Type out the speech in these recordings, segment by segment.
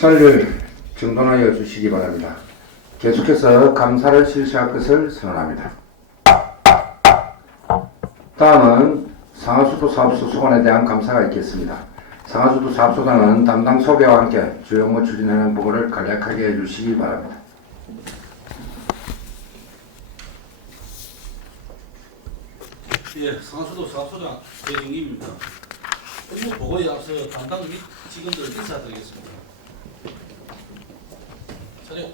자리를 정돈하여 주시기 바랍니다. 계속해서 감사를 실시할 것을 선언합니다. 다음은 상하수도 사업소 소관에 대한 감사가 있겠습니다. 상하수도 사업소장은 담당 소개와 함께 주요 업무 추진하는 보고를 간략하게 해주시기 바랍니다. 예, 상하수도 사업소장 배정임입니다. 업무 보고에 앞서 담당 및 직원들 인사드리겠습니다. 차례.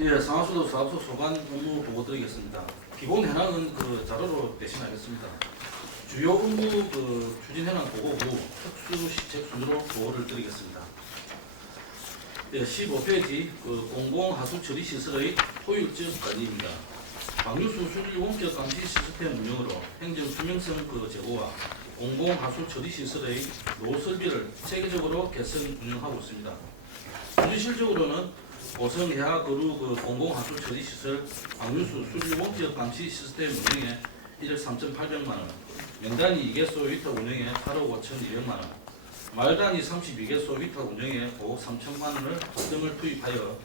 예, 상하수도 사업소 소관 업무 보고 드리겠습니다. 기본 현황은 자료로 대신하겠습니다. 주요 업무 추진 현황 보고 후 특수 시책 순으로 보고를 드리겠습니다. 예, 15페이지 공공하수 처리 시설의 효율적 관리입니다. 방류수 수질 원격 감시 시스템 운영으로 행정 투명성 제고와 공공하수 처리 시설의 노후 설비를 체계적으로 개선 운영하고 있습니다. 현실적으로는 고성해하 거루 공공하수 처리 시설 방류수 수질 원격 감시 시스템 운영에 1억 3,800만 원, 명단위 2개소 위탁 운영에 8억 5,200만 원, 말단위 32개소 위탁 운영에 5억 3천만 원을 등을 투입하여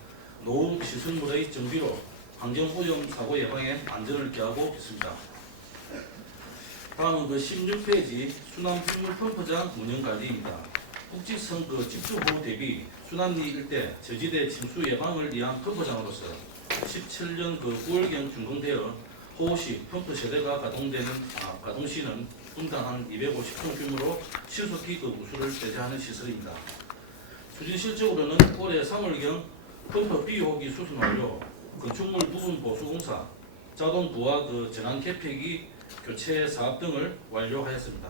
노후 시설물의 정비로 환경오염 사고 예방에 안전을 기하고 있습니다. 다음은 16페이지 수남 빗물 펌프장 운영관리입니다. 국지성 집중호우 대비 수남리 일대 저지대 침수 예방을 위한 펌프장으로서 17년 9월경 준공되어 호우시 펌프 세대가 가동 시는 분당 한 250톤 규모로 신속히 우수를 배제하는 시설입니다. 추진 실적으로는 올해 3월경 펌프 비호기 수선 완료, 건축물 부분 보수공사, 자동 부하 전환 개폐기 교체 사업 등을 완료하였습니다.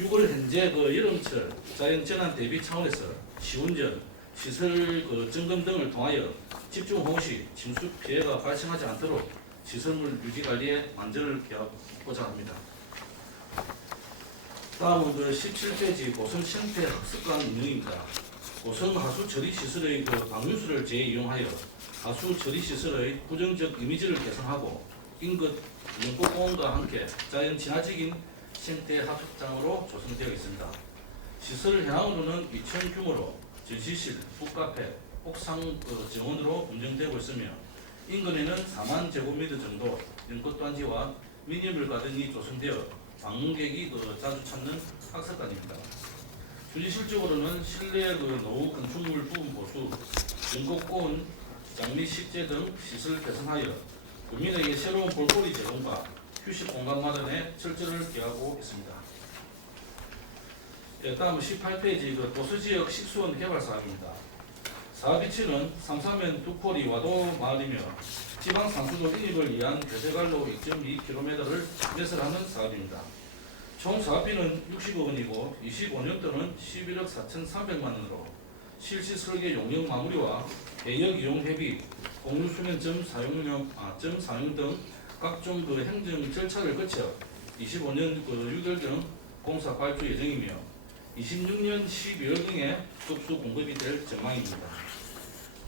6월 현재 여름철 자연 재난 대비 차원에서 시운전, 시설 점검 등을 통하여 집중호우 시 침수 피해가 발생하지 않도록 시설물 유지 관리에 만전을 기하고자 합니다. 다음은 17페이지 고성 생태 학습관 운영입니다. 고성 하수 처리 시설의 방류수를 재이용하여 하수 처리 시설의 부정적 이미지를 개선하고 인근 연꽃공원과 함께 자연 친화적인 생태 학습장으로 조성되어 있습니다. 시설 현황으로는 2층 규모로 전시실, 북카페, 옥상 정원으로 운영되고 있으며 인근에는 4만 제곱미터 정도 연꽃단지와 미니멀 가든이 조성되어 방문객이 자주 찾는 학습관입니다. 주지실적으로는 실내 노후 건축물 부분 보수, 연꽃공원, 장미 식재 등 시설 개선하여 국민에게 새로운 볼거리 제공과 휴식 공간 마련에 철저를 기하고 있습니다. 예, 다음 18페이지 도서지역 식수원 개발 사업입니다. 사업 위치는 삼사면 두포리 와도 마을이며 지방 상수도 인입을 위한 교대관로 2.2km를 매설하는 사업입니다. 총 사업비는 60억 원이고 25년도는 11억 4,300만 원으로 실시 설계 용역 마무리와 배역 이용 회비, 공유 수면 점 사용 등 각종 행정 절차를 거쳐 25년 6월경 공사 발주 예정이며 26년 12월경에 급수 공급이 될 전망입니다.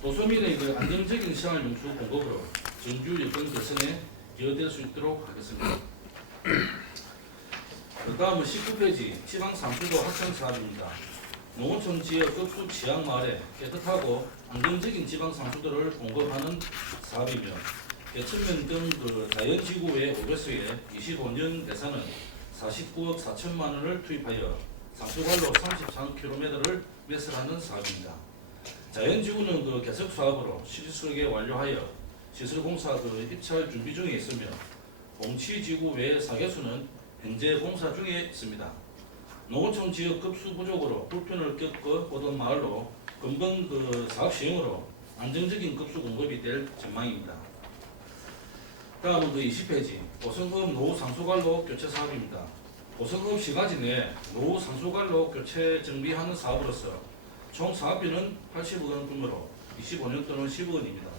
도소민의 안정적인 생활용수 공급으로 정규 여건 개선에 기여될 수 있도록 하겠습니다. 다음은 19페이지 지방 상수도 확장 사업입니다. 농어촌 지역 급수 지역 마을에 깨끗하고 안정적인 지방 상수도를 공급하는 사업이며 개천면 등 자연지구의 5배수에 25년 예산은 49억 4천만 원을 투입하여 상수관로 33km를 매설하는 사업입니다. 자연지구는 개석 사업으로 시설설계 완료하여 시설공사 입찰 준비 중에 있으며 봉치지구 외 4개수는 현재 공사 중에 있습니다. 농어촌 지역 급수 부족으로 불편을 겪어오던 마을로 금번 사업 시행으로 안정적인 급수 공급이 될 전망입니다. 다음은 20페이지 고성읍 노후 상수관로 교체 사업입니다. 고성읍 시가지 내 노후 상수관로 교체 정비하는 사업으로서 총 사업비는 80억 원 규모로 25년도는 10억 원입니다.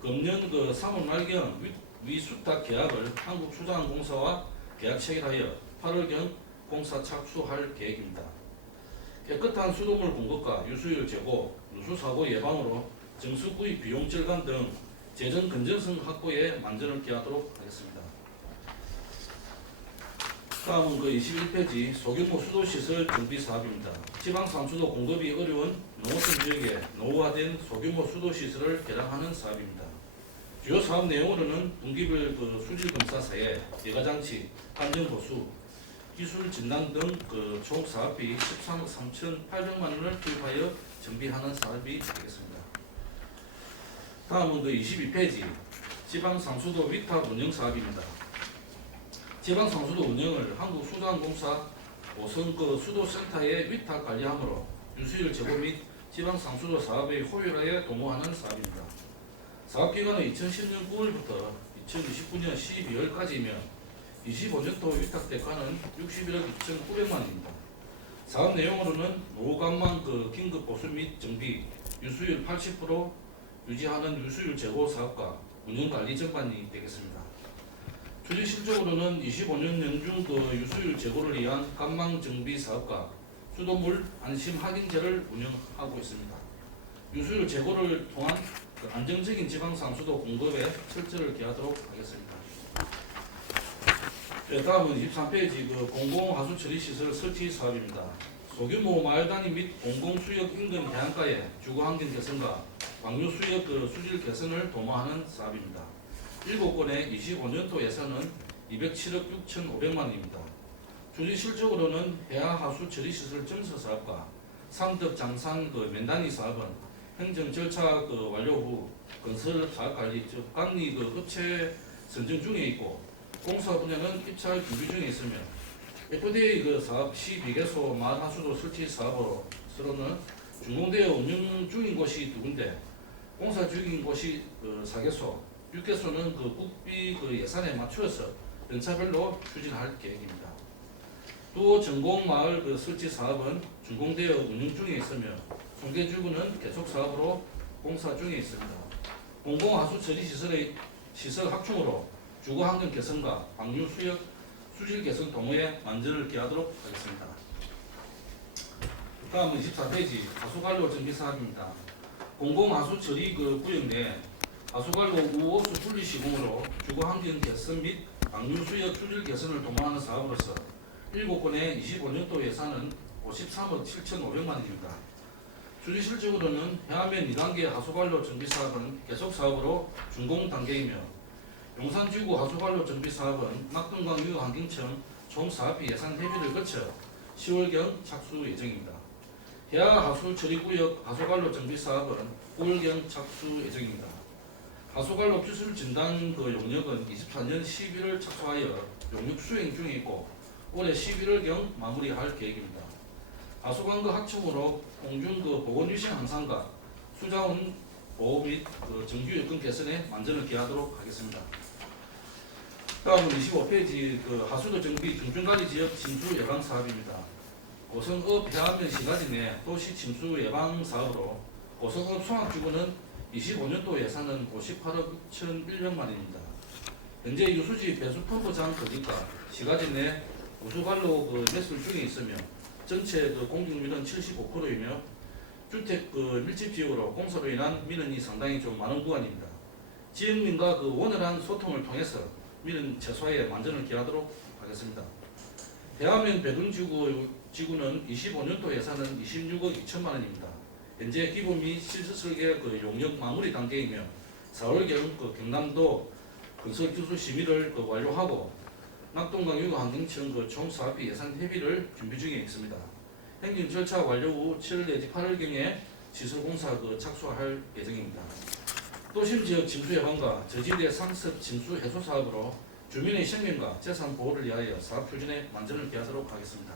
금년 3월 말경 위수탁 계약을 한국수자항공사와 계약 체결하여 8월경 공사 착수할 계획입니다. 깨끗한 수돗물 공급과 유수율 제고, 누수사고 예방으로 정수 구입 비용 절감 등 재정 건전성 확보에 만전을 기하도록 하겠습니다. 다음은 그 21페이지 소규모 수도시설 정비 사업입니다. 지방 상수도 공급이 어려운 농어촌 지역에 노후화된 소규모 수도시설을 개량하는 사업입니다. 주요 사업 내용으로는 분기별 그 수질 검사 사에 예가장치, 안전보수, 기술 진단 등 그 총 사업비 13억 3,800만 원을 투입하여 정비하는 사업이 되겠습니다. 다음은 그 22페이지 지방 상수도 위탁 운영 사업입니다. 지방 상수도 운영을 한국수도항공사 오선 그 수도센터에 위탁 관리하므로 유수율 제고 및 지방 상수도 사업의 효율화에 도모하는 사업입니다. 사업 기간은 2010년 9월부터 2029년 12월까지이며 25년도 위탁 대가는 61억 2,900만 원입니다. 사업 내용으로는 노후관망 그 긴급 보수 및 정비, 유수율 80% 유지하는 유수율 제고 사업과 운영 관리 전반이 되겠습니다. 추진 실적으로는 25년 연중 그 유수율 제고를 위한 관망 정비 사업과 수돗물 안심 확인제를 운영하고 있습니다. 유수율 제고를 통한 그 안정적인 지방 상수도 공급에 철저를 기하도록 하겠습니다. 네, 다음은 23페이지 그 공공하수 처리 시설 설치 사업입니다. 소규모 마을 단위 및 공공수역 인근 해안가의 주거 환경 개선과 방류 수역 그 수질 개선을 도모하는 사업입니다. 7건의 25년도 예산은 207억 6,500만 원입니다. 추진 실적으로는 해안하수 처리시설 증서 사업과 상덕 장산 그 면단위 사업은 행정 절차 그 완료 후 건설 사업 관리 즉 관리 그 업체 선정 중에 있고 공사 분야는 입찰 준비 중에 있으며 FDA 그 사업 시비계소 마하수도 설치 사업으로서는 준공되어 운영 중인 곳이 2군데, 공사 중인 곳이 그 4개소, 6개소는 그 국비 그 예산에 맞추어서 연차별로 추진할 계획입니다. 또 전공마을 그 설치 사업은 준공되어 운영 중에 있으며 송계주구는 계속 사업으로 공사 중에 있습니다. 공공하수 처리 시설의 시설 확충으로 주거 환경 개선과 방류 수역 수질 개선 도모에 만전을 기하도록 하겠습니다. 다음은 24페이지 하수관로 정비 사업입니다. 공공하수 처리 그 구역 내 하수관로 우호수 분리 시공으로 주거 환경 개선 및 방류 수역 수질 개선을 도모하는 사업으로서 7건의 25년도 예산은 53억 7,500만 원입니다. 추진 실적으로는 해안면 2단계 하수관로 정비 사업은 계속 사업으로 준공 단계이며 용산지구 하수관로 정비 사업은 낙동강 유환경청 총 사업비 예산 대비를 거쳐 10월경 착수 예정입니다. 해안 하수 처리구역 하수관로 정비 사업은 9월경 착수 예정입니다. 하수관로 기술 진단 그 용역은 24년 11월 착수하여 용역 수행 중에 있고 올해 11월경 마무리할 계획입니다. 하수관그 하청으로 공중 그 보건 유신 향상과 수자원 보호 및 그 정규 여건 개선에 만전을 기하도록 하겠습니다. 다음은 25페이지 그 하수도 정비 중증가리 지역 침수 예방 사업입니다. 고성읍 해안면 시가지 내 도시 침수 예방 사업으로 고성읍 송악지구는 25년도 예산은 58억 6,100만 원입니다. 현재 유수지 배수 펌프장 건립과 시가지 내 우수관로 그 매술 중에 있으며 전체 그 공격률은 75%이며 주택 그 밀집 지역으로 공사로 인한 민원이 상당히 좀 많은 구간입니다. 지역민과 그 원활한 소통을 통해서 민원 최소화에 만전을 기하도록 하겠습니다. 대하면 배등지구는 25년도 예산은 26억 2천만 원입니다. 현재 기본 및 실수 설계 그 용역 마무리 단계이며 4월경 그 경남도 건설 기술 심의를 그 완료하고 낙동강 유환경청 그 총 사업비 예산 협의를 준비 중에 있습니다. 행정 절차 완료 후 7월 내지 8월경에 시설 공사 그 착수할 예정입니다. 도심 지역 침수 예방과 저지대 상습 침수 해소 사업으로 주민의 생명과 재산 보호를 위하여 사업 추진에 만전을 기하도록 하겠습니다.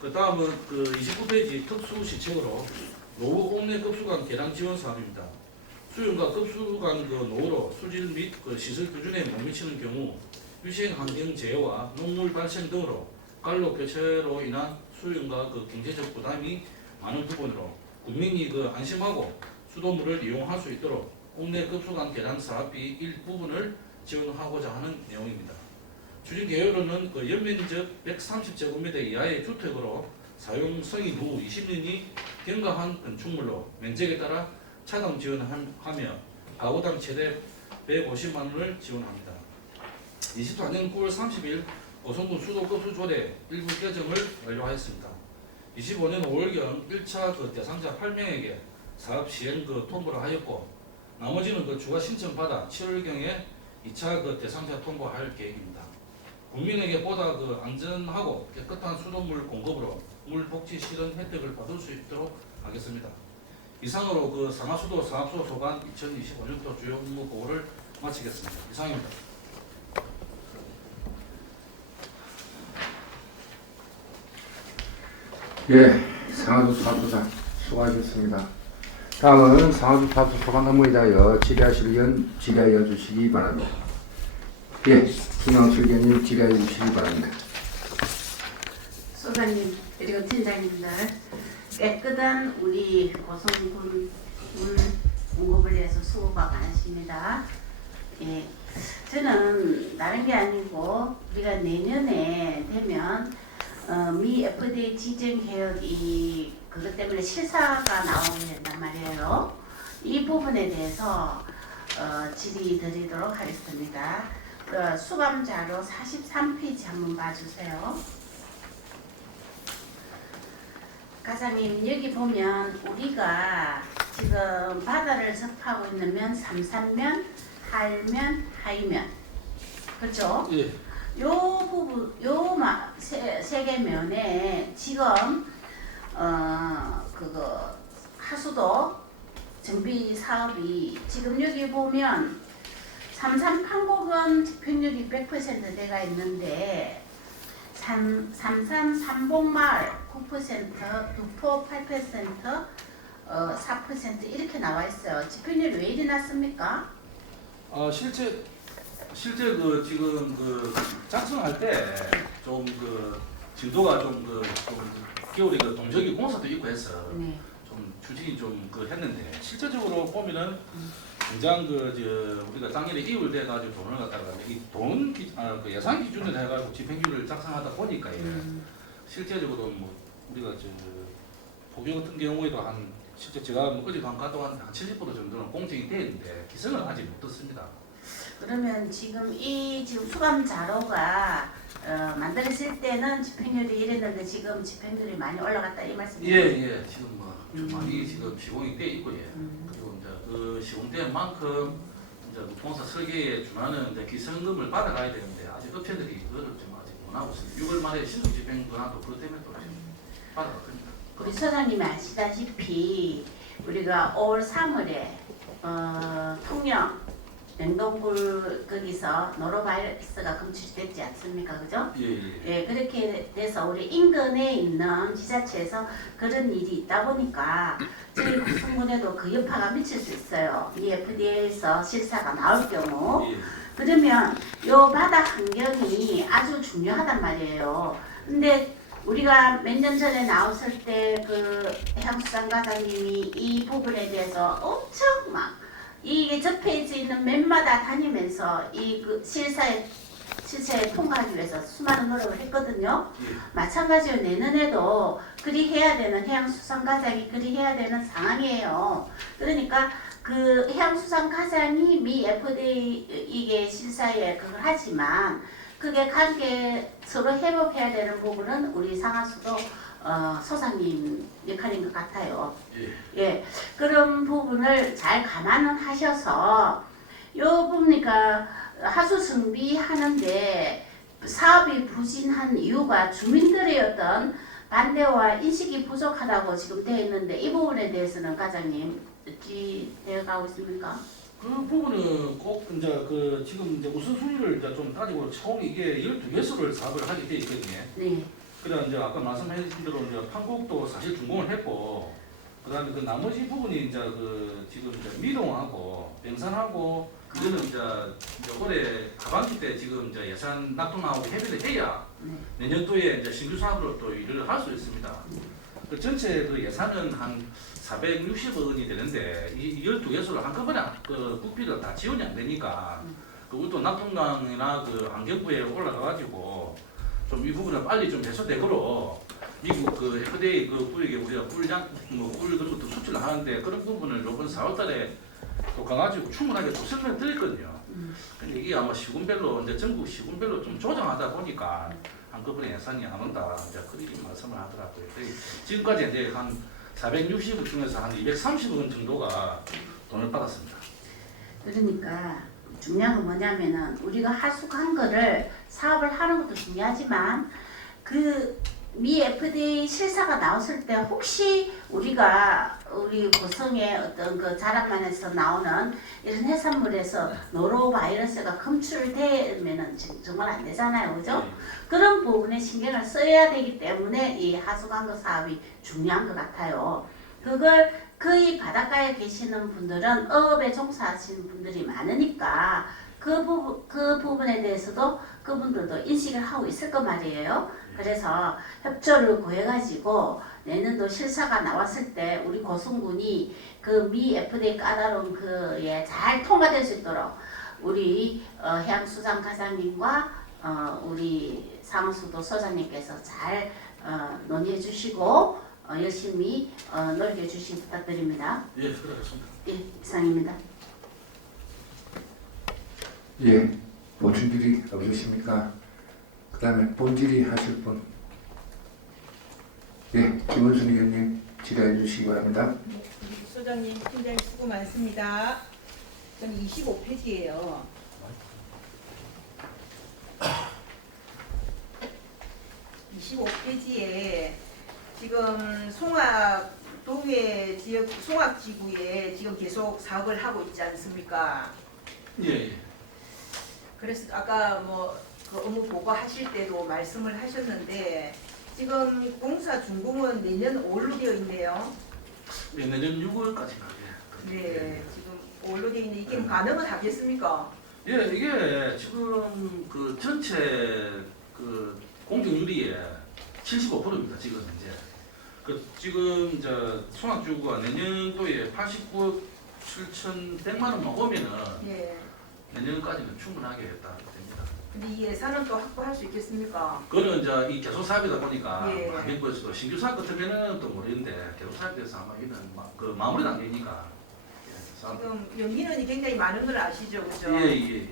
그 다음은 그 29페이지 특수 시책으로 노후 옥내 급수관 개량 지원 사업입니다. 수용과 급수관 그 노후로 수질 및 그 시설 규준에 못 미치는 경우 위생 환경 재해와 농물 발생 등으로 갈로 교체로 인한 수용과 그 경제적 부담이 많은 부분으로 국민이 그 안심하고 수돗물을 이용할 수 있도록 옥내 급수관 개량 사업비 일부분을 지원하고자 하는 내용입니다. 추진 계획으로는 그 연면적 130제곱미터 이하의 주택으로 사용 승인 후 20년이 경과한 건축물로 면적에 따라 차등 지원하며 가구당 최대 150만 원을 지원합니다. 24년 9월 30일 고성군 수도급수 조례 일부 개정을 완료하였습니다. 25년 5월경 1차 대상자 8명에게 사업 시행 통보를 하였고 나머지는 추가 신청 받아 7월경에 2차 대상자 통보할 계획입니다. 국민에게 보다 안전하고 깨끗한 수돗물 공급으로 물 복지 실현 혜택을 받을 수 있도록 하겠습니다. 이상으로 상하수도 사업소 소관 2025년도 주요 업무 보고를 마치겠습니다. 이상입니다. 예, 상하수 사업소장 수고하셨습니다. 다음은 상하수 사업소 소관 업무에 대하여 질의하실 의원 질의하여 주시기 바랍니다. 예, 김영철 의원님 질의하여 주시기 바랍니다. 소장님 그리고 팀장님들, 깨끗한 우리 고성군 물 공급을 위해서 수고가 많으십니다. 예, 저는 다른 게 아니고 우리가 내년에 되면 미 FDA 지정 개혁이 그것 때문에 실사가 나오게 된단 말이에요. 이 부분에 대해서 질의 드리도록 하겠습니다. 수감 자료 43페이지 한번 봐주세요. 과장님, 여기 보면 우리가 지금 바다를 접하고 있는 면, 삼산면, 하일면, 하이면, 그렇죠? 예. 요 부분, 세 개 면에 지금 하수도 정비 사업이 지금 여기 보면 삼산 판곡은 집행률이 100% 돼가 있는데 삼산 삼봉마을 9%, 두포 8%, 4% 이렇게 나와 있어요. 집행률이 왜 이리 낮습니까? 실제 지금 작성할 때 좀 진도가 좀 겨울에 동적이 공사도 있고 해서 네. 좀 추진이 좀 했는데 실제적으로 보면은 당장 우리가 작년에 이율돼 가지고 돈을 갖다가 이돈 예산 기준으로 해가지고 집행률을 작성하다 보니까 실제적으로 우리가 포교 같은 경우에도 실제 제가 어제도 갔다 왔는데 한 70% 정도는 공정이 되어 있는데 기성은 아직 못 듣습니다. 그러면 지금 수감 자료가 만들었을 때는 집행률이 이랬는데 지금 집행률이 많이 올라갔다 이 말씀이에요? 예. 지금 좀 많이 지금 시공이 돼 있고 예. 그리고 이제 시공된 만큼 이제 공사 설계에 준하는 기성금을 받아가야 되는데 아직 업체들이 그거를 좀 아직 못 하고 있습니다. 6월 말에 신속 집행 권한도 그것 때문에 또 받아갔거든요. 우리 소장님이 아시다시피 우리가 5월 3월에 통영 냉동굴 거기서 노로바이러스가 검출됐지 않습니까? 그죠? 예, 그렇게 돼서 우리 인근에 있는 지자체에서 그런 일이 있다 보니까 저희 고성군에도 그 여파가 미칠 수 있어요. 이 FDA에서 실사가 나올 경우. 그러면 요 바다 환경이 아주 중요하단 말이에요. 근데 우리가 몇 년 전에 나왔을 때 해양수산 과장님이 이 부분에 대해서 엄청 이게 접해져 있는 맨마다 다니면서 실사에 통과하기 위해서 수많은 노력을 했거든요. 마찬가지로 내년에도 그리 해야 되는 해양수산과장이 그리 해야 되는 상황이에요. 그러니까 해양수산과장이 미 FDA 이게 실사에 그걸 하지만 그게 관계 서로 회복해야 되는 부분은 우리 상하수도 소장님 역할인 것 같아요. 예, 그런 부분을 잘 감안을 하셔서 요 보니까 하수 정비하는데 사업이 부진한 이유가 주민들의 어떤 반대와 인식이 부족하다고 지금 되어 있는데 이 부분에 대해서는 과장님 어찌 되어가고 있습니까? 그 부분은 꼭 지금 우선순위를 좀 따지고 총 이게 12개소를 사업을 하게 돼 있거든요. 네. 그래 아까 말씀해 주신 대로 판곡도 사실 준공을 했고 그다음에 나머지 부분이 지금 미동하고 병산하고 이거는 올해 하반기 때 지금 예산 낙동하고 협의를 해야 내년도에 신규 사업으로 또 일을 할 수 있습니다. 그 전체 예산은 한 460억 원이 되는데 이 12개소를 한꺼번에 국비를 다 지원이 안 되니까 그것도 낙동강이나 환경부에 올라가가지고 좀 이 부분을 빨리 좀 해소되도록 미국 FDA 꿀이게 우리가 꿀 그런 것도 수출을 하는데 그런 부분을 이번 4월달에 또 가가지고 충분하게 또 설명을 드렸거든요. 근데 이게 아마 시군별로 이제 전국 시군별로 좀 조정하다 보니까 한꺼번에 예산이 안 온다 이제 그렇게 말씀을 하더라고요. 지금까지 이제 한 460억 중에서 한 230억 정도가 돈을 받았습니다. 그러니까 중요한 건 뭐냐면은 우리가 하숙한 거를 사업을 하는 것도 중요하지만 그 미 FDA 실사가 나왔을 때 혹시 우리가 우리 고성의 어떤 그 자랑만에서 나오는 이런 해산물에서 노로바이러스가 검출되면은 정말 안 되잖아요, 그죠? 그런 부분에 신경을 써야 되기 때문에 이 하수관거 사업이 중요한 것 같아요. 그걸 거의 바닷가에 계시는 분들은 어업에 종사하시는 분들이 많으니까 그 부분에 대해서도 그분들도 인식을 하고 있을 거 말이에요. 그래서 협조를 구해가지고 내년도 실사가 나왔을 때 우리 고성군이 그 미 FDA 까다로운 그에 잘 통과될 수 있도록 우리 해양수산 과장님과 우리 사무수도 소장님께서 잘 논의해 주시고 열심히 노력해 주시기 부탁드립니다. 예, 그렇습니다. 예, 이상입니다. 예, 보충질의 없으십니까? 그 다음에 본질의 하실 분. 예, 김원순 의원님 질의해 주시기 바랍니다. 네, 우리 소장님, 팀장님 수고 많습니다. 저는 25페이지예요. 25페이지에 지금 송악 동해 지역 송악지구에 지금 계속 사업을 하고 있지 않습니까? 예, 예. 그래서 아까 그 업무 보고하실 때도 말씀을 하셨는데 지금 공사 준공은 내년 5월로 되어 있네요. 네, 내년 6월까지가. 네, 지금 5월로 되어 있는데 이게 가능은 하겠습니까? 예, 이게 지금 그 전체 그 공정률이 75%입니다. 지금 이제 그 지금 저 송악주구가 내년도에 89억 7,100만 원만 오면은 예. 내년까지는 충분하게 됩니다. 근데 이 예산은 또 확보할 수 있겠습니까? 그거는 이제 이 계속 사업이다 보니까 예. 하객부에서도 신규 사업 같으면은 또 모르는데 계속 사업에 대해서 아마 이는 그 마무리 단계니까. 예, 사업. 지금 연민원이 굉장히 많은 걸 아시죠, 그죠? 예, 예.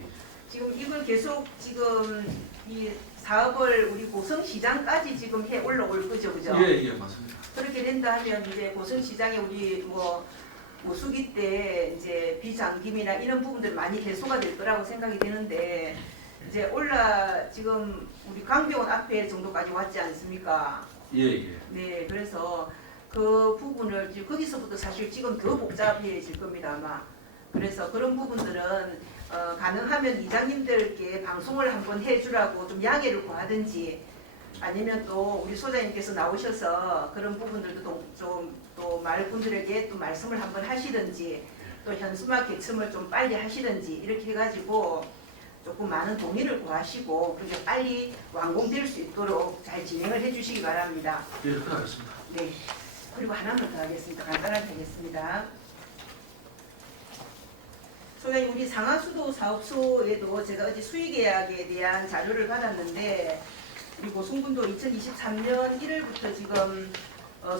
지금 이걸 계속 지금 이 사업을 우리 고성시장까지 지금 해 올라올 거죠, 그죠? 예, 예, 맞습니다. 그렇게 된다 하면 이제 고성시장에 우리 수기 때 이제 비잠김이나 이런 부분들 많이 해소가 될 거라고 생각이 되는데 이제 지금 우리 강병원 앞에 정도까지 왔지 않습니까? 예, 예. 네, 그래서 그 부분을 이제 거기서부터 사실 지금 더 복잡해질 겁니다, 아마. 그래서 그런 부분들은 가능하면 이장님들께 방송을 한번 해주라고 좀 양해를 구하든지 아니면 또 우리 소장님께서 나오셔서 그런 부분들도 좀 또 말분들에게 또 말씀을 한번 하시든지 또 현수막 개첨을 좀 빨리 하시든지 이렇게 해가지고 조금 많은 동의를 구하시고 그게 빨리 완공될 수 있도록 잘 진행을 해주시기 바랍니다. 예, 그렇습니다. 네. 그리고 하나만 더 하겠습니다. 간단하게 하겠습니다. 소장님, 우리 상하수도 사업소에도 제가 어제 수의계약에 대한 자료를 받았는데 그리고 송군도 2023년 1월부터 지금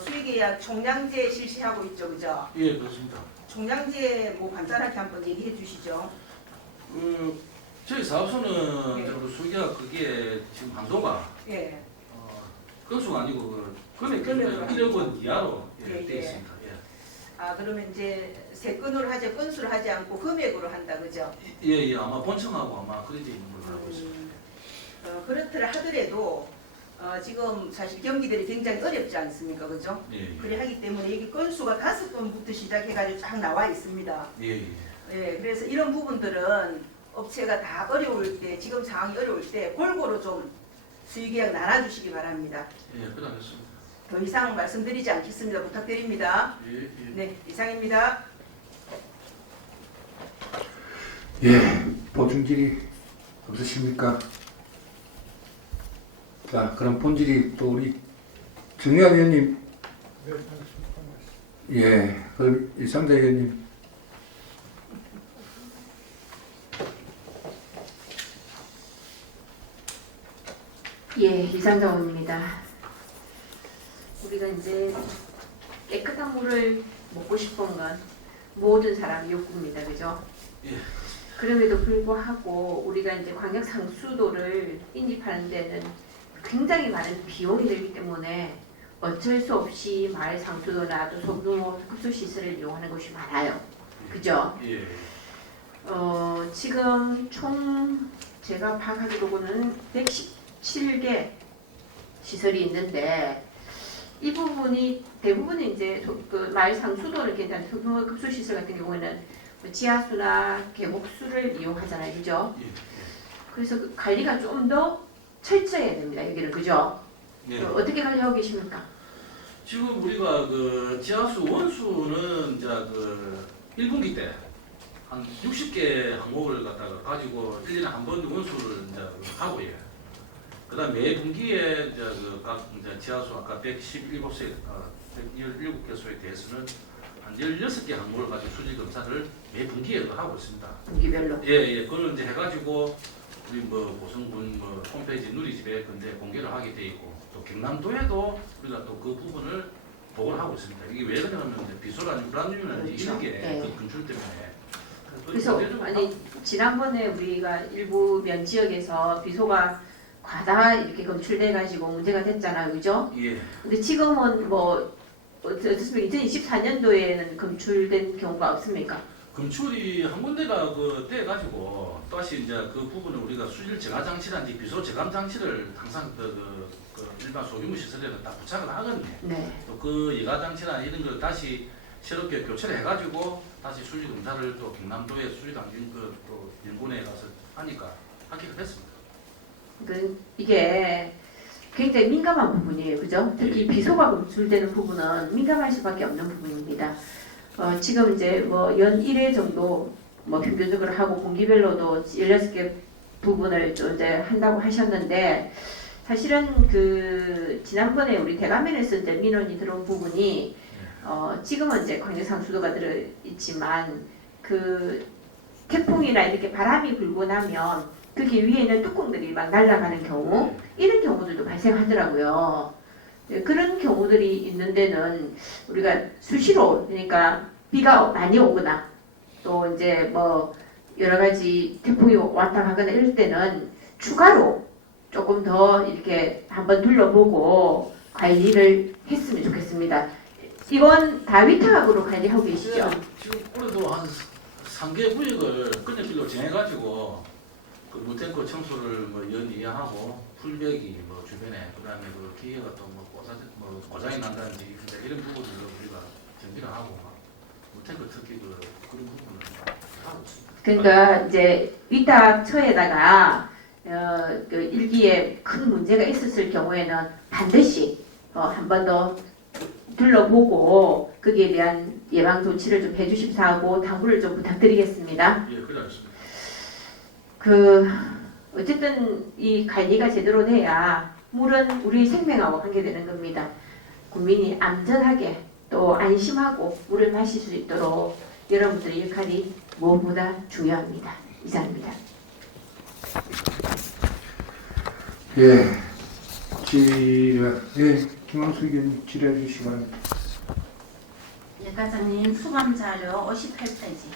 수의계약 총량제 실시하고 있죠, 그죠? 예, 그렇습니다. 총량제 간단하게 한번 얘기해 주시죠. 저희 사업소는 예. 수기가 그게 지금 한도가 예. 건수가 아니고 금액이 금액으로 1억 원 이하로 예, 되어 예. 있습니다. 예. 아, 그러면 이제 세 건으로 하지 건수를 하지 않고 금액으로 한다, 그죠? 예, 예, 아마 본청하고 아마 그려져 있는 걸로 알고 있습니다. 그렇더라 하더라도 지금 사실 경기들이 굉장히 어렵지 않습니까, 그죠? 예, 예. 그래 하기 때문에 여기 건수가 5건부터 시작해가지고 쫙 나와 있습니다. 예, 예. 예, 그래서 이런 부분들은 업체가 다 어려울 때, 지금 상황이 어려울 때 골고루 좀 수의계약 나눠주시기 바랍니다. 예, 그렇습니다. 더 이상 말씀드리지 않겠습니다. 부탁드립니다. 예, 예. 네, 이상입니다. 예, 보충질의 없으십니까? 자, 그럼 본질이 또 우리 정의학 의원님. 예, 그럼 이상자 의원님. 예, 이상정원입니다. 우리가 이제 깨끗한 물을 먹고 싶은 건 모든 사람의 욕구입니다, 그죠? 예. 그럼에도 불구하고 우리가 이제 광역 상수도를 인입하는 데는 굉장히 많은 비용이 들기 때문에 어쩔 수 없이 마을 상수도나 또 소규모 급수 시설을 이용하는 곳이 많아요. 그죠? 예. 지금 총 제가 파악하기로는 117개 시설이 있는데 이 부분이 대부분은 이제 그 마을 상수도를 괜찮은 소규모 급수 시설 같은 경우에는 뭐 지하수나 계곡수를 이용하잖아요, 그죠? 예. 그래서 그 관리가 좀 더 철저해야 됩니다, 여기는 그죠? 예. 어떻게 관리하고 계십니까? 지금 우리가 그 지하수 원수는 이제 그 1분기 때 한 60개 항목을 갖다가 가지고 1년에 한 번 원수를 이제 하고 예. 그다음 매 분기에 이제 그각 이제 지하수 아까 117개소에 117개소에 대해서는 한 16개 항목을 가지고 수질 검사를 매 분기에 하고 있습니다. 분기별로. 예. 그거는 이제 해가지고 우리 뭐 보성군 뭐 홈페이지 누리집에 근데 공개를 하게 돼 있고 또 경남도에도 우리가 또 그 부분을 보고를 하고 있습니다. 이게 왜 그러냐면 이제 비소라는 불안유는 그렇죠. 이런 게 네. 그 건출 때문에. 그래서 아니 지난번에 우리가 일부 면 지역에서 비소가 과다 이렇게 검출돼 가지고 문제가 됐잖아요, 그죠? 예. 근데 지금은 뭐 어떻습니까? 2024년도에는 검출된 경우가 없습니까? 검출이 한 군데가 그 돼가지고 다시 이제 그 부분을 우리가 수질 제가 장치라든지 비소 제감 장치를 항상 그 일반 소규모 시설에는 다 부착을 하거든요. 네. 또 그 예가 장치나 이런 걸 다시 새롭게 교체를 해가지고 다시 수질 검사를 또 경남도의 수질안전 또 연구원에 가서 하니까 하기가 됐습니다. 이게 굉장히 민감한 부분이에요, 그죠? 특히 비소가 검출되는 부분은 민감할 수밖에 없는 부분입니다. 지금 이제 뭐 연 1회 정도 뭐 평균적으로 하고 분기별로도 16개 부분을 또 이제 한다고 하셨는데 사실은 그 지난번에 우리 대감면에서 이제 민원이 들어온 부분이 지금은 이제 광역상수도가 들어있지만 그 태풍이나 이렇게 바람이 불고 나면 그게 위에 있는 뚜껑들이 막 날아가는 경우 이런 경우들도 발생하더라고요. 그런 경우들이 있는 데는 우리가 수시로 그러니까 비가 많이 오거나 또 이제 뭐 여러 가지 태풍이 왔다 가거나 이럴 때는 추가로 조금 더 이렇게 한번 둘러보고 관리를 했으면 좋겠습니다. 이건 다 위탁으로 관리하고 계시죠? 지금 올해도 한 3개 구역을 건너길로 정해가지고 그 무탱크 청소를 뭐 연이하고 풀베기 뭐 주변에 그다음에 그 기계가 또 뭐 고장이 난다든지 이런 부분들로 우리가 정비를 하고 무탱크 특히 그런 부분을 하고 있습니다. 그러니까 이제 위탁처에다가 그 일기에 큰 문제가 있었을 경우에는 반드시 한 번 더 둘러보고 거기에 대한 예방 조치를 좀 해주십사 하고 당부를 좀 부탁드리겠습니다. 예, 그렇습니다. 어쨌든 이 관리가 제대로 돼야 물은 우리 생명하고 관계되는 겁니다. 국민이 안전하게 또 안심하고 물을 마실 수 있도록 여러분들의 역할이 무엇보다 중요합니다. 이상입니다. 예. 김광수 의견 질의해 주시기 바랍니다. 예, 과장님 수감 자료 58페이지.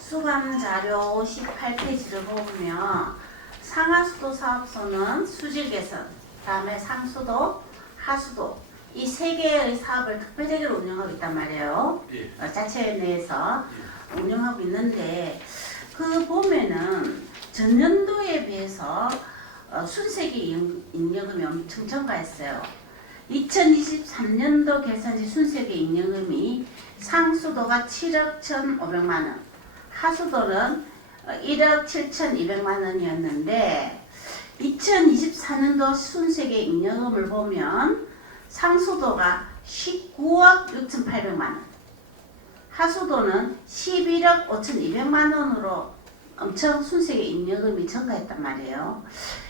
수감 자료 58페이지를 보면 상하수도 사업소는 수질 개선, 다음에 상수도, 하수도 이 세 개의 사업을 특별적으로 운영하고 있단 말이에요. 예. 자체 내에서 운영하고 있는데 그 보면은 전년도에 비해서 순세기 잉여금이 엄청 증가했어요. 2023년도 계산시 순세기 잉여금이 상수도가 7억 1,500만 원, 하수도는 1억 7,200만 원이었는데 2024년도 순세계 잉여금을 보면 상수도가 19억 6,800만 원, 하수도는 11억 5,200만 원으로 엄청 순세계 잉여금이 증가했단 말이에요.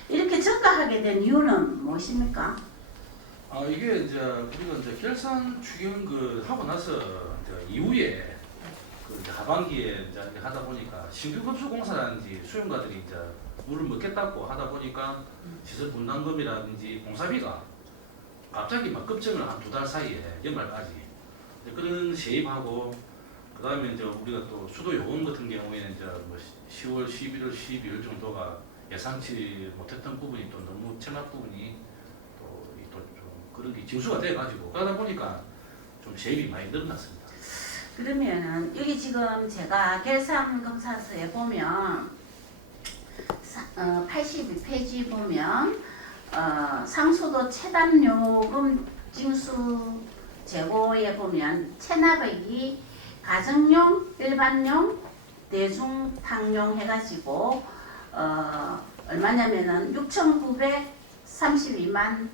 이렇게 증가하게 된 이유는 무엇입니까? 이게 이제 우리가 이제 결산 추경 하고 나서 이제 이후에 이제 하반기에 이제 하다 보니까 신규 급수 공사라든지 수용가들이 이제 물을 먹겠다고 하다 보니까 시설 분담금이라든지 공사비가 갑자기 막 급증을 한 2달 사이에 연말까지 그런 세입하고 그다음에 이제 우리가 또 수도 요금 같은 경우에는 이제 뭐 10월, 11월, 12월 정도가 예상치 못했던 부분이 또 너무 체납 부분이 또 좀 그런 게 징수가 돼가지고 그러다 보니까 좀 세입이 많이 늘어났습니다. 그러면은 여기 지금 제가 결산검사서에 보면 82페이지 보면 상수도 체납요금 징수 재고에 보면 체납액이 가정용, 일반용, 대중탕용 해가지고 얼마냐면은 6,934만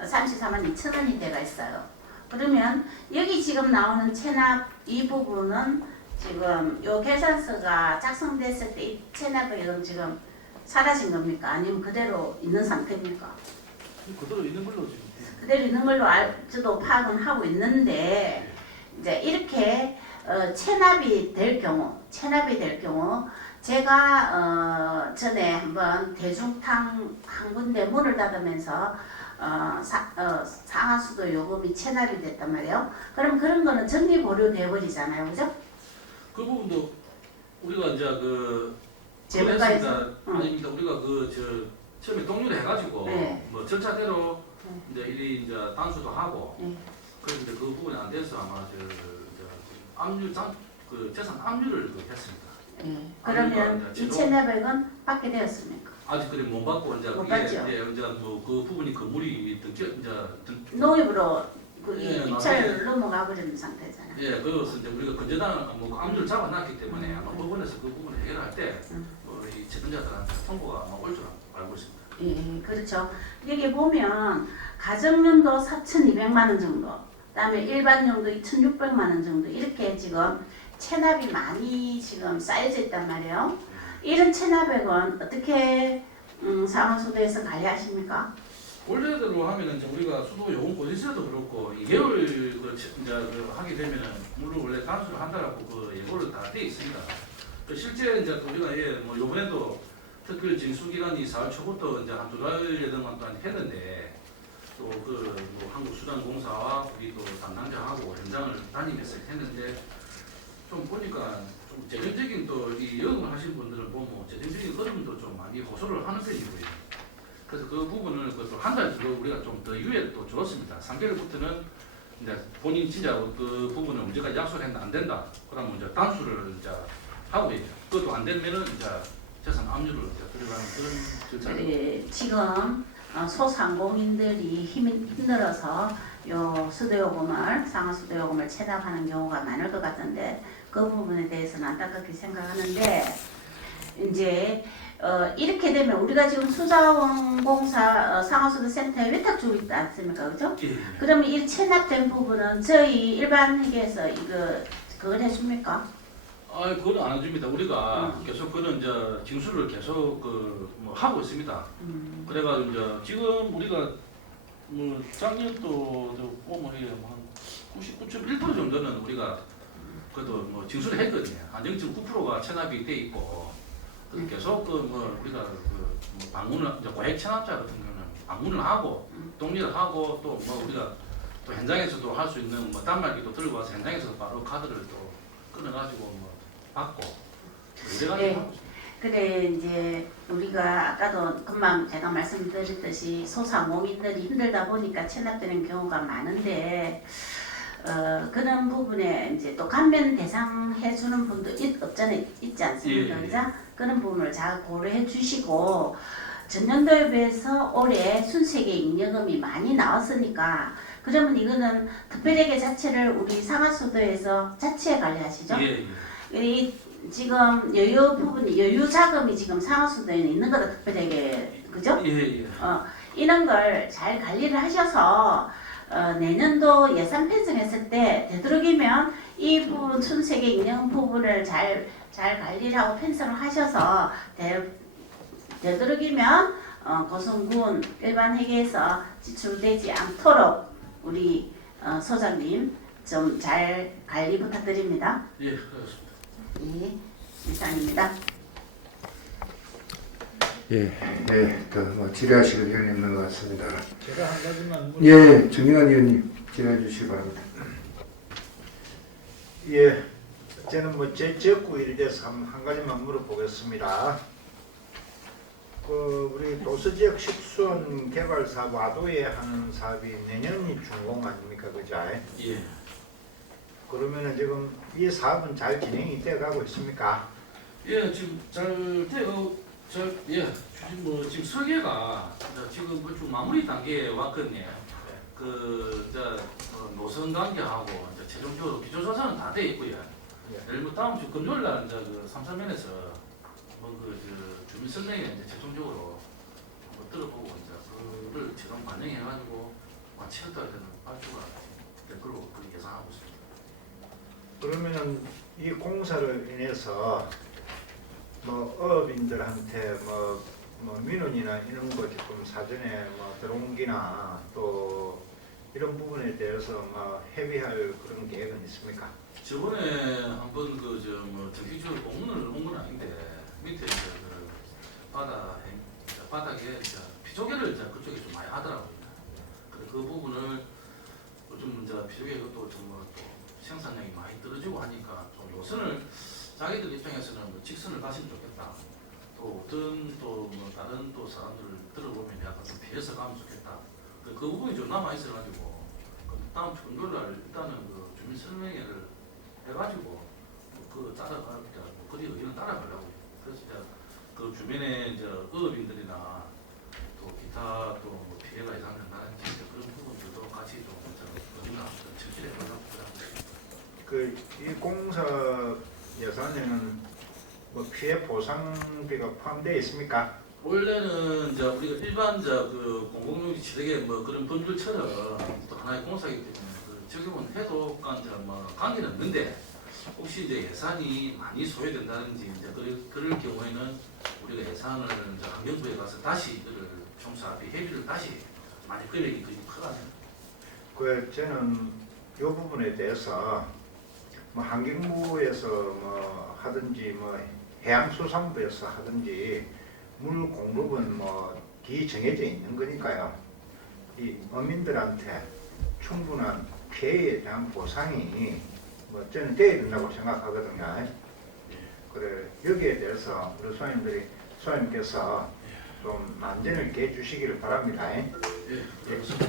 2천 원이 돼가 있어요. 그러면 여기 지금 나오는 체납 이 부분은 지금 요 계산서가 작성됐을 때 이 체납액은 지금 사라진 겁니까? 아니면 그대로 있는 상태입니까? 그대로 있는 걸로 지금. 그대로 있는 걸로 저도 파악은 하고 있는데 이제 이렇게 체납이 될 경우 제가 전에 한번 대중탕 한 군데 문을 닫으면서 상하수도 요금이 체납이 됐단 말이에요. 그럼 그런 거는 정리 보류돼 버리잖아요, 그죠? 그 부분도 우리가 이제 재무과에서 아닙니다. 우리가 처음에 동의를 해가지고 네. 뭐 절차대로 이제 이리 이제 단수도 하고 그래서 이제 그 부분이 안 돼서 아마 재산 압류를 했습니다. 그러면 이 체납액은 받게 되었습니까? 아직 그래 못 받고 이제 못 그게 받죠. 이제 뭐그 부분이 건물이 농협으로 예, 입찰 넘어가 버리는 상태잖아요. 예, 그래서 이제 우리가 건재당 뭐 압류를 잡아놨기 때문에 아마 법원에서 그 부분을 해결할 때 이 채권자들한테 통보가 아마 올 줄 알고 있습니다. 예, 그렇죠. 여기 보면 가정용도 4,200만 원 정도, 그다음에 일반용도 2,600만 원 정도 이렇게 지금 체납이 많이 지금 쌓여져 있단 말이에요. 이런 체납액은 어떻게 상하수도에서 관리하십니까? 원래대로 하면은 이제 우리가 수도 요금 고지서도 그렇고 2개월 하게 되면은 물론 원래 단수를 한다라고 예고를 다 돼 있습니다. 실제 이제 우리가 뭐 요번에도 특별 징수 기간이 4월 초부터 이제 한 2달 동안 동안 했는데 또 뭐 한국수단공사와 우리 또 담당자하고 현장을 다니면서 했는데 좀 보니까 좀 재정적인 또 이 영업을 하시는 분들은 보면 재정적인 어려움도 좀 많이 호소를 하는 편이고요. 그래서 그 부분을 또 한 달 정도 우리가 좀 더 유예를 또 줬습니다. 3개월부터는 이제 본인 진짜 그 부분을 언제까지 약속을 했는데 안 된다. 그러면 이제 단수를 이제 하고 있죠. 그것도 안 되면은 이제 재산 압류를 들어가는 그런 절차를. 네, 지금 소상공인들이 힘들어서 요 수도요금을 상하수도요금을 체납하는 경우가 많을 것 같은데 그 부분에 대해서는 안타깝게 생각하는데 이제 이렇게 되면 우리가 지금 수자원공사 상하수도센터에 위탁 주고 있지 않습니까, 그죠? 예. 그러면 이 체납된 부분은 저희 일반 회계에서 그걸 해줍니까? 그건 안 해줍니다. 우리가 계속 그런 이제 징수를 계속 뭐 하고 있습니다. 그래가지고 이제 지금 우리가 뭐 작년도 보면 한 99.1% 정도는 우리가 그래도 뭐 징수를 했거든요. 한 0.9%가 체납이 돼 있고 그래서 계속 뭐 우리가 뭐 방문을 이제 고액 체납자 같은 경우는 방문을 하고 동의를 하고 또 뭐 우리가 또 현장에서도 할 수 있는 뭐 단말기도 들고 와서 현장에서 바로 카드를 또 끊어가지고 뭐 받고 이래가지고 네. 하고 있습니다. 그래 이제 우리가 아까도 금방 제가 말씀드렸듯이 소상공인들이 힘들다 보니까 체납되는 경우가 많은데 그런 부분에 이제 또 감면 대상 해주는 분도 없잖아요, 있지 않습니까, 예. 그죠? 그런 부분을 잘 고려해 주시고 전년도에 비해서 올해 순세계 잉여금이 많이 나왔으니까 그러면 이거는 특별회계 자체를 우리 상하수도에서 자체 관리하시죠? 예, 예. 이 지금 여유 자금이 지금 상하수도에 있는 거다 특별하게 그죠? 예, 예. 이런 걸 잘 관리를 하셔서 내년도 예산 편성했을 때 되도록이면 이 부분 순세계 인형 부분을 잘 관리를 하고 편성을 하셔서 되도록이면 고성군 일반 회계에서 지출되지 않도록 우리 소장님 좀 잘 관리 부탁드립니다. 예, 그렇습니다. 예, 이상입니다. 더 질의하실 의견이 있는 것 같습니다. 제가 한 가지만 정영환 의원님 질의해 주시기 바랍니다. 예, 저는 뭐 제 지역구 일에 대해서 한 가지만 물어보겠습니다. 우리 도서지역 식수원 개발 사업 아도에 하는 사업이 내년이 준공 아닙니까, 그죠? 예. 그러면은 지금 이 사업은 잘 진행이 돼 가고 있습니까? 예, 지금 예, 지금 설계가 지금 좀 마무리 단계에 왔거든요. 노선 단계하고 이제 최종적으로 기초조사는 다 돼 있고요. 내일 뭐 다음 주 금요일 날 이제 그 3사면에서 주민 설명회 이제 최종적으로 한번 들어보고 이제 그를 최종 반영해가지고 마치겠다 되는 발표가 될 걸로 그렇게 예상하고 있습니다. 그러면은 이 공사를 인해서 뭐 어업인들한테 뭐 민원이나 이런 거 지금 사전에 뭐 들어온기나 또 이런 부분에 대해서 뭐 협의할 그런 계획은 있습니까? 저번에 한번 정식적으로 공문을 온 건 아닌데 밑에 바닥에 피조개를 그쪽에 좀 많이 하더라고요. 그 부분을 좀 피조개 그것도 또 생산량이 많이 떨어지고 하니까 좀 요선을 자기들 입장에서는 직선을 가시면 좋겠다. 또 어떤 다른 사람들을 들어보면 약간 좀 피해서 가면 좋겠다. 그 부분이 좀 남아 있어가지고 다음 주 금요일날 일단은 주민 설명회를 해가지고 그리 의견을 따라가려고. 그래서 그 주변에 어업인들이나 또 기타 피해가 예상된다든지 그런 부분들도 같이 좀 의견을 철저히 해보려고. 이 공사 예산에는 뭐 피해 보상비가 포함되어 있습니까? 원래는 우리가 일반 공공용지 지역의 그런 분들처럼 또 하나의 공사이기 때문에 적용은 해도 관계는 없는데 혹시 예산이 많이 소요된다든지 그럴 경우에는 우리가 예산을 환경부에 가서 다시 이거를 총사합의 협의를 다시 많이 끌리기 거의 크거든요. 저는 이 부분에 대해서 뭐 환경부에서 뭐 하든지 해양수산부에서 하든지 물 공급은 기 정해져 있는 거니까요. 이 어민들한테 충분한 피해에 대한 보상이 저는 돼야 된다고 생각하거든요. 그래 여기에 대해서 우리 소장님께서 좀 만전을 기해 주시기를 바랍니다. 예, 하겠습니다.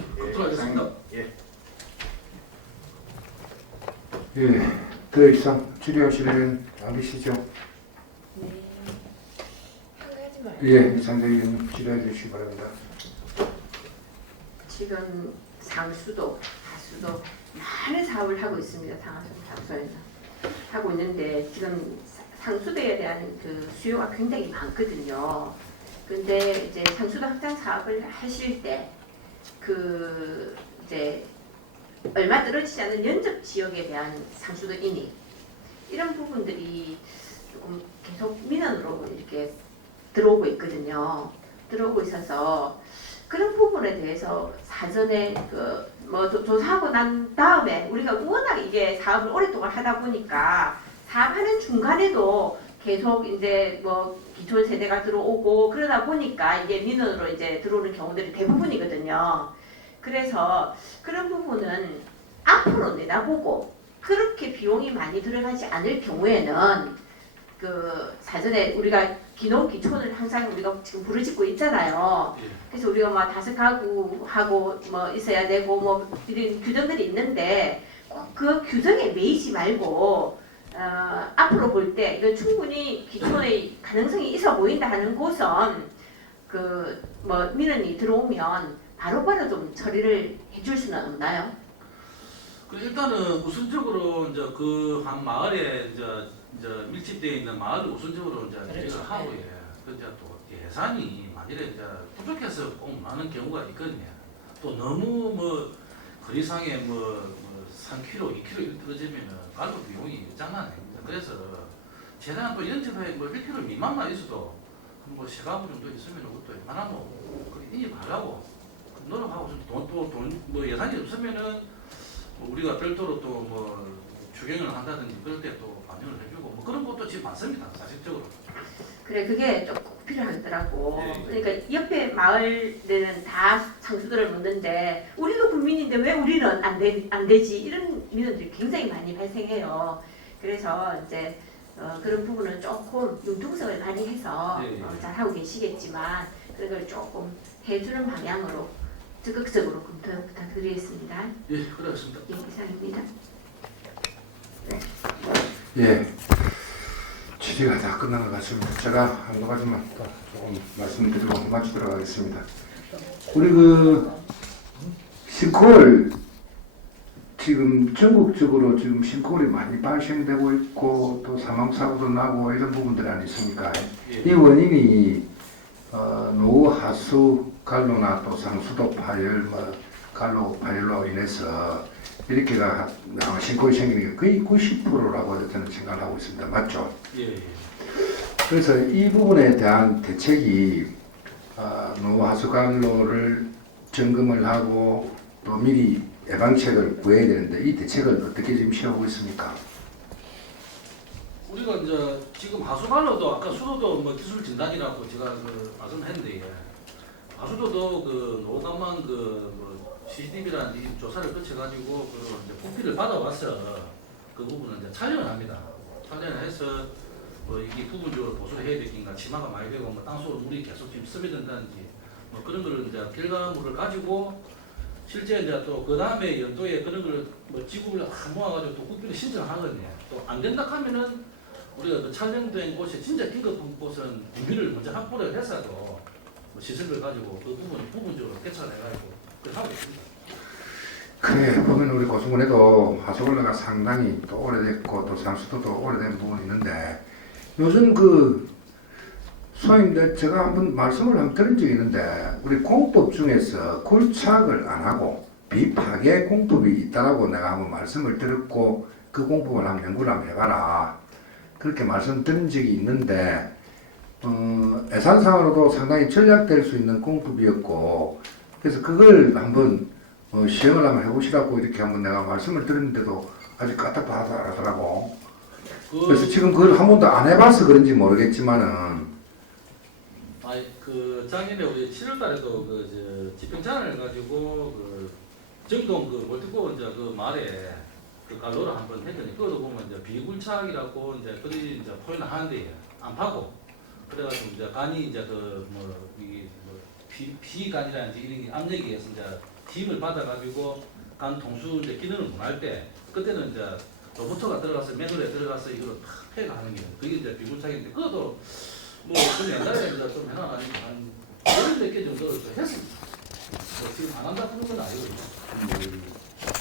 더 이상 질의하실 의원 안 계시죠? 네. 한 가지만. 예, 이상대 의원 질의해 주시기 바랍니다. 지금 상수도, 하수도 많은 사업을 하고 있습니다. 상수에는 하고 있는데 지금 상수도에 대한 수요가 굉장히 많거든요. 근데 이제 상수도 확장 사업을 하실 때 이제 얼마 떨어지지 않은 연접 지역에 대한 상수도 인입 이런 부분들이 조금 계속 민원으로 이렇게 들어오고 있거든요. 들어오고 있어서 그런 부분에 대해서 사전에 조사하고 난 다음에 우리가 워낙 이게 사업을 오랫동안 하다 보니까 사업하는 중간에도 계속 이제 기존 세대가 들어오고 그러다 보니까 이게 민원으로 이제 들어오는 경우들이 대부분이거든요. 그래서 그런 부분은 앞으로 내다보고 그렇게 비용이 많이 들어가지 않을 경우에는 사전에 우리가 기농기촌을 항상 우리가 지금 부르짖고 있잖아요. 그래서 우리가 5가구하고 있어야 되고 이런 규정들이 있는데 꼭 그 규정에 매이지 말고 앞으로 볼 때 이건 충분히 기촌의 가능성이 있어 보인다 하는 곳은 민원이 들어오면 바로바로 좀 처리를 해줄 수는 없나요? 일단은 우선적으로 한 마을에 밀집되어 있는 마을을 우선적으로 저희가 하고 또 예산이 만일에 부족해서 꼭 많은 경우가 있거든요. 또 너무 거리상에 3km, 2km 이렇게 떨어지면은 가로 비용이 장난 아닙니다. 그래서 최대한 또 연접해 1km 미만만 있어도 세 가구 정도 있으면 그것도 웬만하면 인입하려고 노력하고 돈 예산이 없으면은 우리가 별도로 또 추경을 한다든지 그럴 때 또 반영을 해주고 그런 것도 지금 많습니다. 사실적으로. 그래 그게 좀 꼭 필요하더라고. 그러니까 옆에 마을에는 다 상수도를 묻는데 우리도 국민인데 왜 우리는 안 되지 이런 민원들이 굉장히 많이 발생해요. 그래서 이제 그런 부분은 조금 융통성을 많이 해서 예, 예. 잘하고 계시겠지만 그런 걸 조금 해주는 방향으로 적극적으로 검토 부탁드리겠습니다. 예, 그렇습니다. 예, 이상입니다. 예, 취지가 다 끝난 것 같습니다. 제가 한 가지만 또 조금 말씀드리고 마치도록 하겠습니다. 우리 그 싱크홀 지금 전국적으로 지금 싱크홀이 많이 발생되고 있고 또 사망 사고도 나고 이런 부분들 아니십니까? 이 예. 원인이 노후 하수 갈로나 또 상수도 파열, 갈로 파열로 인해서 이렇게가 싱크홀이 생기는 게 거의 90%라고 저는 생각을 하고 있습니다. 맞죠? 예, 예. 그래서 이 부분에 대한 대책이 노후 하수 갈로를 점검을 하고 또 미리 예방책을 구해야 되는데 이 대책을 어떻게 지금 시행하고 있습니까? 우리가 이제 지금 하수관로도 아까 수도도 뭐 기술 진단이라고 제가 그 말씀했는데 하수도도 그 노담만 그뭐 CCTV라는 조사를 거쳐가지고 그 이제 부피를 받아와서 그 부분은 이제 촬영을 합니다. 촬영을 해서 뭐 이게 부분적으로 보수를 해야 되긴가 치마가 많이 되고 뭐 땅속으로 물이 계속 지금 스며든다든지 뭐 그런 거를 이제 결과물을 가지고 실제 이제 또 그 다음에 연도에 그런 걸 뭐 지구를 모아가지고 또 국비를 신청을 하거든요. 또 안 된다 하면은 우리가 그 촬영된 곳에 진짜 긴급한 곳은 공비를 먼저 확보를 해서도 뭐 시설을 가지고 그 부분적으로 개찰을 해가지고 그렇게 하고 있습니다. 그래 보면 우리 고승군에도 하수관로가 상당히 또 오래됐고 또 상수도도 오래된 부분이 있는데 요즘 그 소위 제가 한번 말씀을 한번 드린 적이 있는데 우리 공법 중에서 굴착을 안 하고 비파괴 공법이 있다라고 내가 한번 말씀을 드렸고 그 공법을 한번 연구를 한번 해봐라 그렇게 말씀드린 적이 있는데 예산상으로도 상당히 전략될 수 있는 공법이었고 그래서 그걸 한번 시행을 한번 해보시라고 이렇게 한번 내가 말씀을 드렸는데도 아직 까딱도 하더라고. 그래서 지금 그걸 한 번도 안 해봐서 그런지 모르겠지만은 그 작년에 우리 7월달에도 그 지평장을 가지고 그 정동 그 월드고 이제 그 말에 그 갈로를 한번 했더니 그것도 보면 이제 비굴착이라고 이제 그들이 이제 표현을 하는데 안 파고 그래가지고 이제 간이 이제 그 뭐 이게 뭐 비간이라든지 이런 압력에 의해서 이제 힘을 받아가지고 간 통수 이제 기능을 못할 때 그때는 이제 로봇가 들어가서 매너에 들어가서 이걸 탁 폐가하는 게 그게 이제 비굴착인데 그것도 뭐좀 옛날에 이제 좀 해놔가지고 한 10몇 개 정도를 좀 했습니다. 뭐 지금 안 한다 그런 건 아니거든요.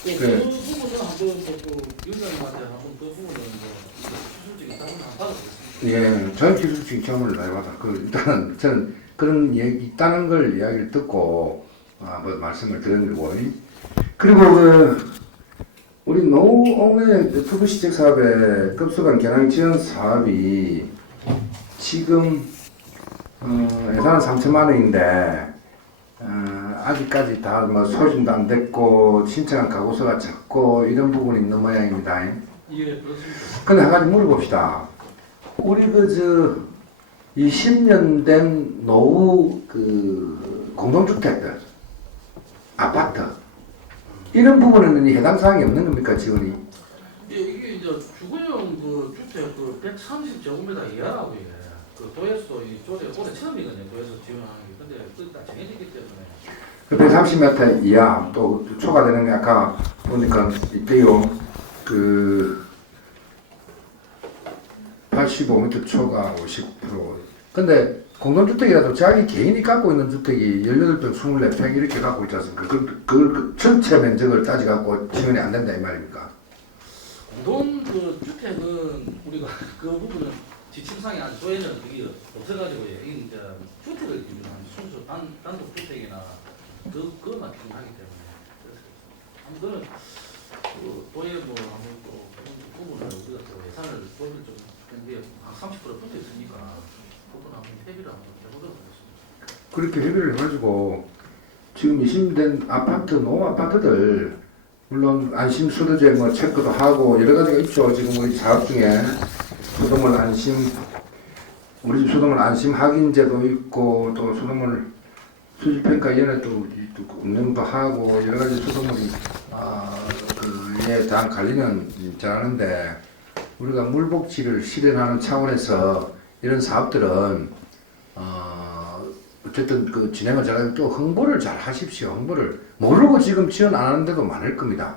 네. 그 부분은 한번 또 위원장님한테 한번 그 부분은 뭐 기술적인 자문을 한번 받아보겠습니다. 예, 저는 기술적인 경험을 해봐서 일단은 저는 그런 얘기 있다는 걸 이야기를 듣고 한번 말씀을 드리는 거고 그리고 그 우리 노후의 유튜브 시책 사업의 급속한 개량 지원 사업이 지금 예산은 3천만 원인데 아직까지 다 뭐 소진도 안 됐고 신청한 가구수가 작고 이런 부분이 있는 모양입니다. 예, 그렇습니다. 근데 한 가지 물어봅시다. 우리 20년 된 노후 공동주택들, 아파트 이런 부분에는 해당 사항이 없는 겁니까 지원이? 예, 이게 이제 주거용 그 주택 그 130제곱미터 이하라고 예. 그 도에서도 이 올해 처음이거든요. 도에서 지원하는 게. 근데 그게 다 정해지기 때문에. 그 130m 이하 또 초과되는 게 아까 보니까 있대요. 그 85m 초과 50%. 근데 공동주택이라도 자기 개인이 갖고 있는 주택이 18평, 24평 이렇게 갖고 있지 않습니까? 그 전체 면적을 따져갖고 지원이 안 된다 이 말입니까? 공동 그 주택은 우리가 그 부분은 지침상에 안 도에는 그게 없어가지고 예. 이게 이제 주택을 기준한 순수 단독 주택이나 그것만 기준하기 때문에 그래서 그거는 그 도에 뭐 한번 또 그런 부분을 우리가 또 예산을 법을 좀 근데 한 30% 붙어 있으니까 그건 한번 협의를 한번 해보도록 하겠습니다. 그렇게 협의를 해가지고 지금 20년 된 아파트, 노후 아파트들 물론 안심수도제 뭐 체크도 하고 여러 가지가 있죠. 지금 우리 사업 중에 수돗물 안심 우리 집 수돗물 안심 확인제도 있고 또 수돗물 수질평가위원회도 운영도 하고 여러 가지 수돗물이 그에 대한 관리는 잘하는데 우리가 물복지를 실현하는 차원에서 이런 사업들은 어쨌든 그 진행을 잘하면 또 홍보를 잘 하십시오. 홍보를 모르고 지금 지원 안 하는 데도 많을 겁니다.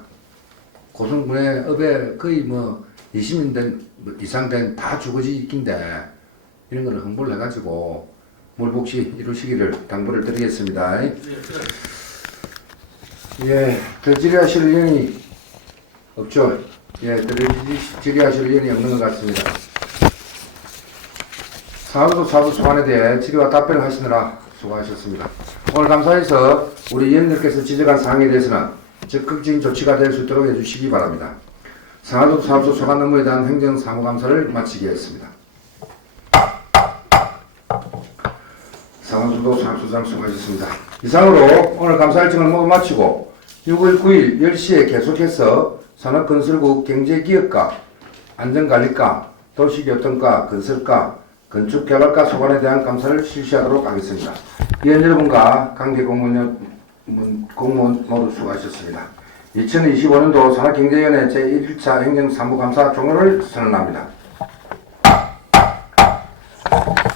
고성군의 업에 거의 뭐 20년 이상 된 다 주거지 있긴데 이런 거를 홍보를 해가지고 물복지 이루시기를 당부를 드리겠습니다. 예, 더 질의하실 의견이 없죠? 예, 더 질의하실 의견이 없는 것 같습니다. 상하도 사부 소관에 대해 질의와 답변을 하시느라 수고하셨습니다. 오늘 감사해서 우리 위원님께서 지적한 사항에 대해서는 적극적인 조치가 될 수 있도록 해주시기 바랍니다. 상하도 사부 소관 업무에 대한 행정사무감사를 마치겠습니다. 상하수도 상수장 수고하셨습니다. 이상으로 오늘 감사 일정을 모두 마치고 6월 9일 10시에 계속해서 산업건설국 경제기업과 안전관리과 도시교통과 건설과 건축개발과 소관에 대한 감사를 실시하도록 하겠습니다. 위원 여러분과 관계 공무원 모두 수고하셨습니다. 2025년도 산업경제위원회 제1차 행정사무감사 종료를 선언합니다.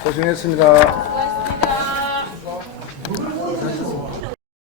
고생했습니다.